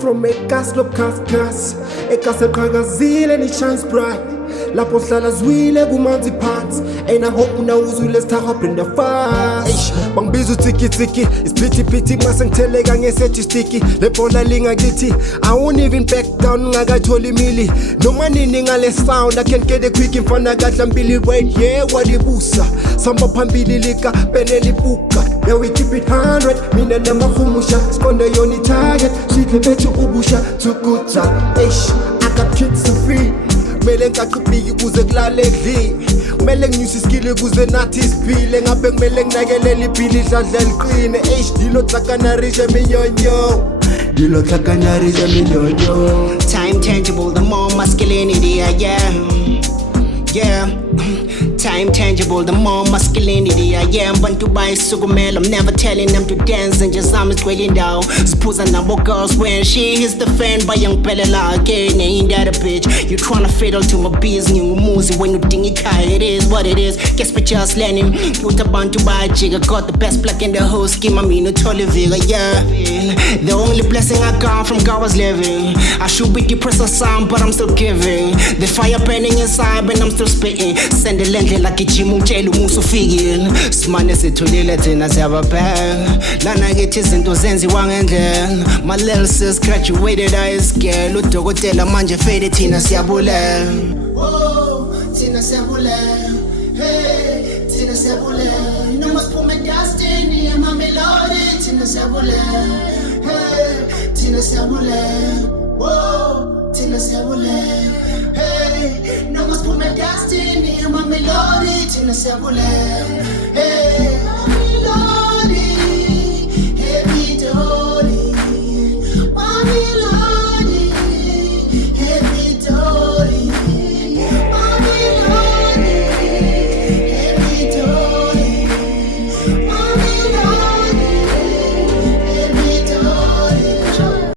from egas lobukhasikasi egas eqhakazile and it shines bright lapho sihlala zwile kumanzi phansi and I hope unawuzwile sithakwa Brenda Fassie bangibiza uTiki isiphithiphithi mase ngitheleka ngesejistiki lebhola lingakithi I won't even back down ngakatholi imili noma nini ngale sound I can't get a quick mfana kahle mbili wait yeah walibusa samba phambili lika peneli buka yeah we keep it 100 mina namahumusha skonda yoni target sihle bethu ubusha tukuta I got kids to feed kumele ngaqhubiki kuze kulale edlini kumele nginyuse iskili kuze nathi siphile ngabe kumele nginakelela ibhili idladla liqine dilo hlakanarisha minyonyo dilo hlakanarisha minyonyo time tangible the more masculinity I am time tangible the more masculinity I am bantu bayisukumela I'm never telling them to dance and just I'm squealing indawo siphuza nabo girls when she is the fan bayangiphelela again ain't that a bitch you tryna fiddle to my biz ngingumuzi when udinga ikhaya it is what it is guess we just learning ukuthi abantu bayajika got the best plug in the whole scheme I mean uthole vika the only blessing I got from God was living I should be depressed or some but I'm still giving the fire burning inside but I'm still spitting send the ndlela gijima umtshela umuso ufikile simane sithulile thina siyababheka lana kithi izinto zenziwa ngendlela my little sis graduated high school udokotela manje fade thina siyabulela thina siyabulela hey thina siyabulela noma siphume destiny ama melody thina siyabulela hey thina siyabulela thina siyabulela hey noma siphume destiny ama melody thina siyabulela hey